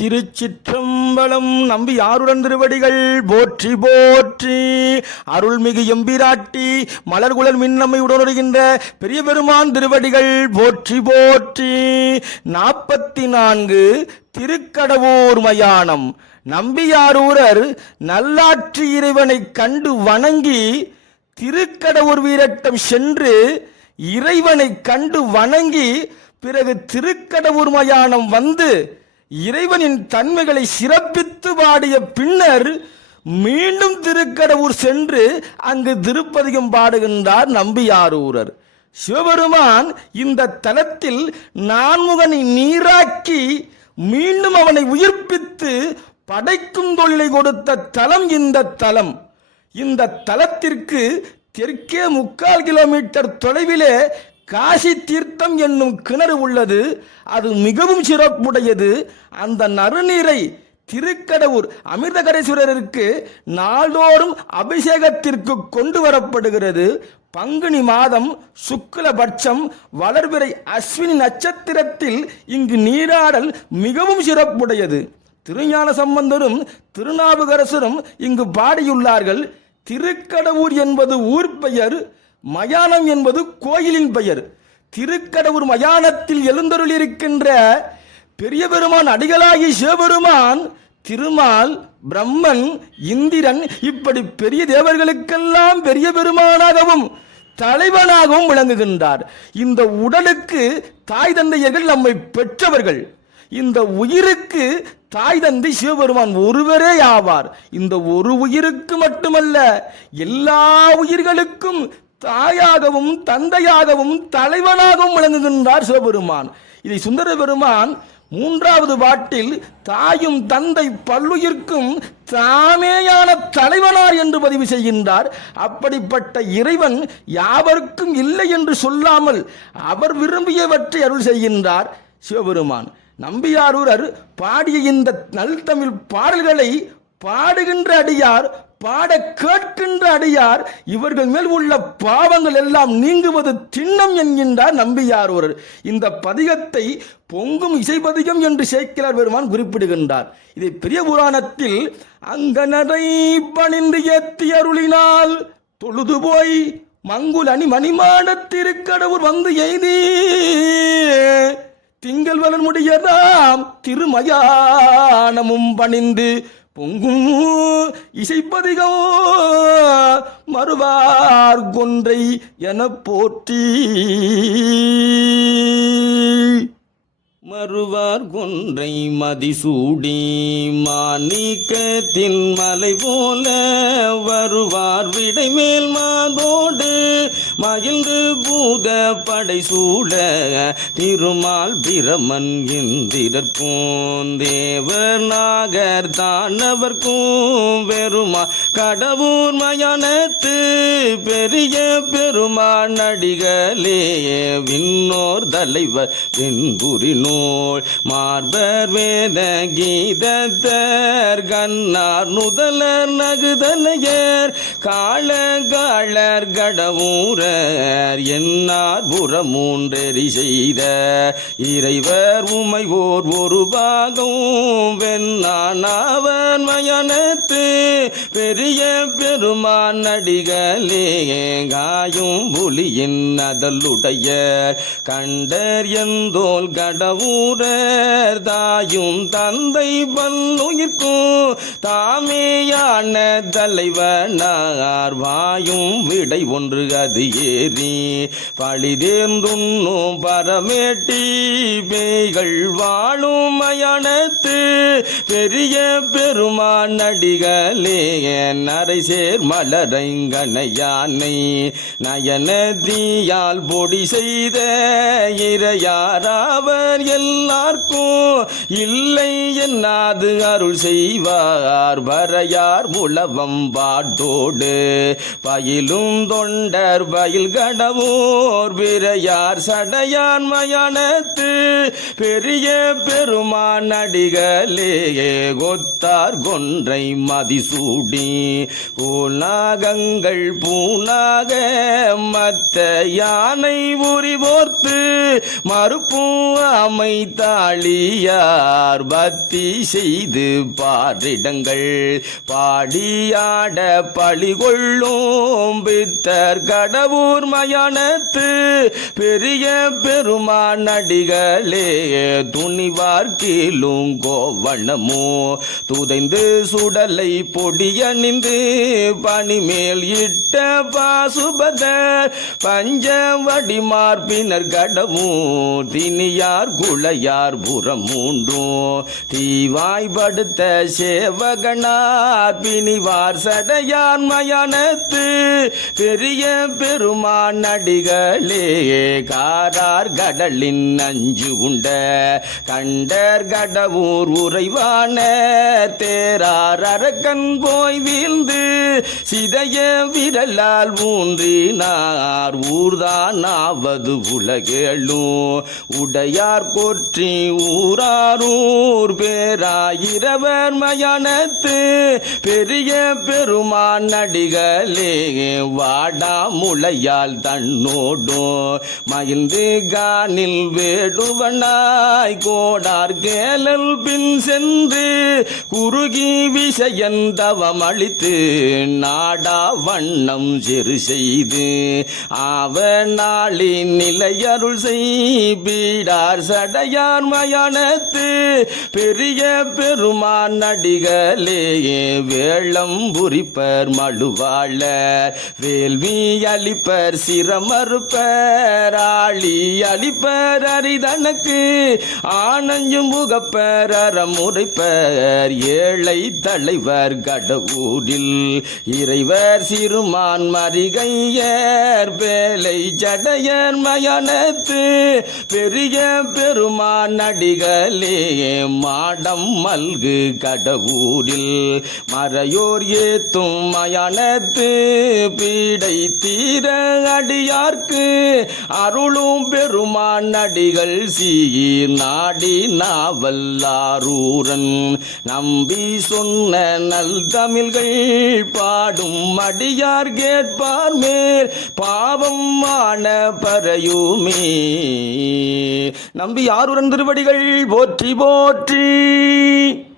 திருச்சிற்றம்பலம் நம்பி யாருடன் திருவடிகள்? போற்றி போற்றி. அருள்மிகு எம்பிராட்டி மலர்குழல் மின்னம்மை உடனுறுகின்ற பெரிய பெருமான் திருவடிகள். போற்றி போற்றி. நாற்பத்தி நான்கு திருக்கடவூர் மயானம். நம்பியாரூரர் நல்லாட்சி இறைவனைக் கண்டு வணங்கி திருக்கடவுர் வீரட்டம் சென்று இறைவனை கண்டு வணங்கி பிறகு திருக்கடவுர் மயானம் வந்து இறைவனின் தன்மைகளை சிறப்பித்து பாடிய பின்னர் மீண்டும் திருக்கடவுர் சென்று அங்கு திருப்பதியும் பாடுகின்றார் நம்பியாரூரர். சிவபெருமான் இந்த தலத்தில் நான்முகனை நீராக்கி மீண்டும் அவனை உயிர்ப்பித்து படைக்கும் தொழிலை கொடுத்த தலம் இந்த தலம். இந்த தலத்திற்கு தெற்கே முக்கால் கிலோமீட்டர் தொலைவிலே காசி தீர்த்தம் என்னும் கிணறு உள்ளது. அது மிகவும் சிறப்புடையது. அந்த நறுநீரை திருக்கடவுர் அமிர்தகரேஸ்வரருக்கு நாள்தோறும் அபிஷேகத்திற்கு கொண்டு வரப்படுகிறது. பங்குனி மாதம் சுக்லபட்சம் வளர்பிறை அஸ்வினி நட்சத்திரத்தில் இங்கு நீராடல் மிகவும் சிறப்புடையது. திருஞான சம்பந்தரும் திருநாவுக்கரசரும் இங்கு பாடியுள்ளார்கள். திருக்கடவுர் என்பது ஊர் பெயர். மயானம் என்பது கோயிலின் பெயர். திருக்கடவுர் மயானத்தில் எழுந்தருளிருக்கின்ற பெரிய பெருமான் அடிகளாகி சிவபெருமான் திருமால் பிரம்மன் இந்திரன் இப்படி பெரிய தேவர்களுக்கெல்லாம் பெரிய பெருமானாகவும் தலைவனாகவும் விளங்குகின்றார். இந்த உடலுக்கு தாய் தந்தையர்கள் நம்மை பெற்றவர்கள். இந்த உயிருக்கு தாய் தந்தை சிவபெருமான் ஒருவரே ஆவார். இந்த ஒரு உயிருக்கு மட்டுமல்ல எல்லா உயிர்களுக்கும் தாயாகவும் தந்தையாகவும் தலைவனாகவும் விளங்குகின்றார் சிவபெருமான். இதை சுந்தர பெருமான் மூன்றாவது பாட்டில் தாயும் தந்தை பல்லுயிர்க்கும் தாமேயான தலைவனார் என்று பதிவு செய்கின்றார். அப்படிப்பட்ட இறைவன் யாவருக்கும் இல்லை என்று சொல்லாமல் அவர் விரும்பியவற்றை அருள் செய்கின்றார் சிவபெருமான். நம்பியாரூரர் பாடிய இந்த நல்தமிழ் பாடல்களை பாடுகின்ற அடியார் பாட கேட்கின்ற அடியார் இவர்கள் மேல் உள்ள பாவங்கள் எல்லாம் நீங்குவது திண்ணம் என்கின்றார் நம்பியார் ஒரு இந்த பதிகத்தை பொங்கும் இசைப்பதிகம் என்று சேக்கிரார் பெருமான் குறிப்பிடுகின்றார். இதை பெரிய புராணத்தில் அங்கனரை பணிந்து ஏத்தி அருளினால் தொழுது போய் மங்குல் அணி மணிமாட திருக்கடவுர் வந்து எய்தி. திங்கள் வளர் முடியதாம் திருமயானமும் பணிந்து பொங்கும் இசைப்பதிகோ மறுவார் கொன்றை என போற்றி. மறுவார் கொன்றை மதிசூடி மாணிக்கத்தின் மலை போல வருவார் விடைமேல் மாதோடு மகிழ்ந்து பூத படை சூழ திருமால் பிரமன் இந்திரற்கும் தேவர் நாகர் தானவர்க்கும் பெருமா கடவுர் மயானத்து பெரிய பெருமா நடிகளே விண்ணோர் தலைவர் தென்புரி நூல் மார்பர் வேத கீதத்தர் கண்ணார் நுதலர் நகுதலையர் காளகாளர் கடவுரர் என்னார் புறமூன்றெறி செய்த. இறைவர் உமை ஓர் ஒரு பாகம் வெண்ணானவன் மயனத்து. பெரிய பெருமான் நடிகளே காயும் புலியின் அதலுடைய கண்டர் எந்தோல் கடவுரர் தாயும் தந்தை பல்லுயிர்க்கும் தாமேயான தலைவனார் வாயும் விடை ஒன்று அது ஏறி பழிதேர்ந்துண்ணும் பரமேட்டி பேய்கள் வாழும் மயானத்து பெரிய பெருமான் அடிகளே நரைசேர் மலரைங்கனையானை நயனதியால் பொடி செய்த இரையாராவர் எல்லார்க்கும் இல்லை என்னாது அருள் செய்வார் வரையார் முழவம் பாட்டோடு பயிலும் தொண்டர் பயில் கடவோர் பிறையார் சடையான் மயானத்து பெரிய பெருமான் அடிகளே கொத்தார் கொன்றை மதிசூடி கூநாகங்கள் பூநாக மத்த யானை உரிவோர்த்து மறுப்பும் அமை பக்தி செய்து பாரிடங்கள் பாடியாட பழி கொள்ளும் பித்தர் கடவுர் மயானத்து பெரிய பெருமான் நடிகளே துணிவார் கீழும் கோவணமோ துதைந்து சுடலை பொடியணிந்து பனிமேல் இட்ட பாசுபதர் பஞ்ச வடிமார்பினர் கடவும் தினியார் குளையார் புறம் மூன்றும் தீவாய்படுத்த சேவகனார் பிணிவார் சடையார் மயானத்து பெரிய பெருமான் நடிகளே காரார் கடலின் நஞ்சு உண்ட கண்டர் கடவுர் உறைவான தேரார் அரக்கன் போய் வீழ்ந்து சிதைய விரலால் ஊன்றினார். ஊர்தான் ஆவது உலகேளும் உடையார் கொற்றி ஊராரூர். பேராயிரவர் மயானத்து பெரிய பெருமான் வாடிகளே வாடா முளையால் தன்னோடும். மகிழ்ந்து கானில் வேடுவனாய் கோடார் கேலல் பின் சென்று குறுகி விஷயந்தவம் அளித்து நாடா வண்ணம் சிறு செய்து ஆவ நாளி நிலையருள் செய்பீடார் சடையார் மயானத்து. பெரிய பெருமான் நடிகளே வேளம் புரிப்பர் மழு மழுவாளர் வேள்வி அளிப்பர் சிரமறுப்பர். ஆளி அளிப்பர் அரிதனக்கு ஆனஞ்சும் முகப்பர் அறமுறைப்பர் ஏழை தலைவர் கடவுரில் இறைவர் சிறுமான் மறிகையர் வேலை ஜடையர் மயானத்து பெரிய பெருமான் நடிகளே மாடம் மல்கு கடவுரில் மறையோர் ஏத்தும் மயான மயானத்து பீடை தீர அடியார்க்கு அருளும் பெருமான் அடிகள் சீர் நாடி நாவல்லாரூரன். நம்பி சொன்ன நல் தமிழ்கள் பாடும் அடியார் கேட்பார் மேல். பாவம் ஆன பறையுமே. நம்பி ஆரூரன் திருவடிகள் போற்றி போற்றி.